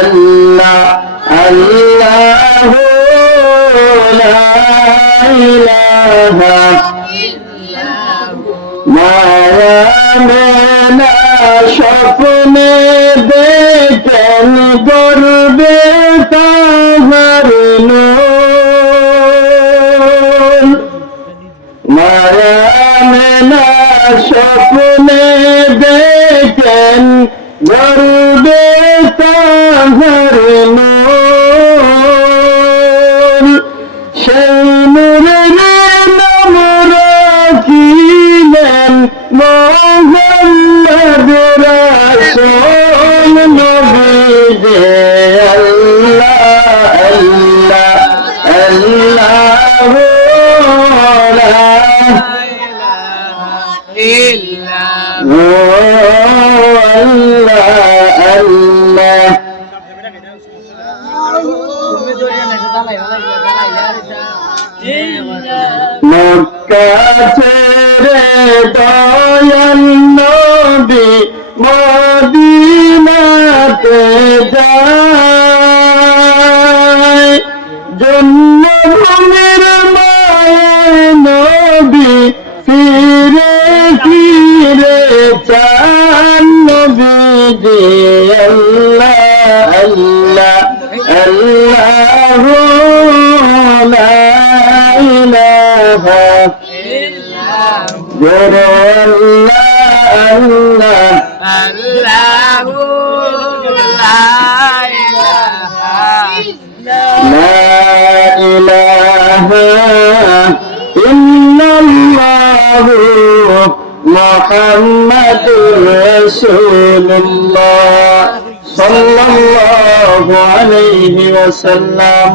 আল্লাহ আল্লাহু লা ইলাহা মায়া মেনা স্বপ্নে দেখেন গর্বে তাহার নূর মায়া মেনা স্বপ্নে দেখেন গর্বে তাহার নূর সেই নূরের নাম রাখিলেন মুহাম্মদ রাসূল নবী যে আল্লাহ আল্লাহ আল্লাহু লা মক্কা ছেড়ে দয়াল নবী মদিনাতে যায় জন্মভূমির মায়ে নবী ফিরে ফিরে চান নবীজি আল্লাহ আল্লাহ আল্লাহু লা ইলাহা ইল্লাহু আল্লাহ আল্লাহু লা ইলাহা ইল্লাল্লাহু মুহাম্মাদুর রাসূলুল্লাহ সাল্লাল্লাহু আলাইহি ওয়াসাল্লাম।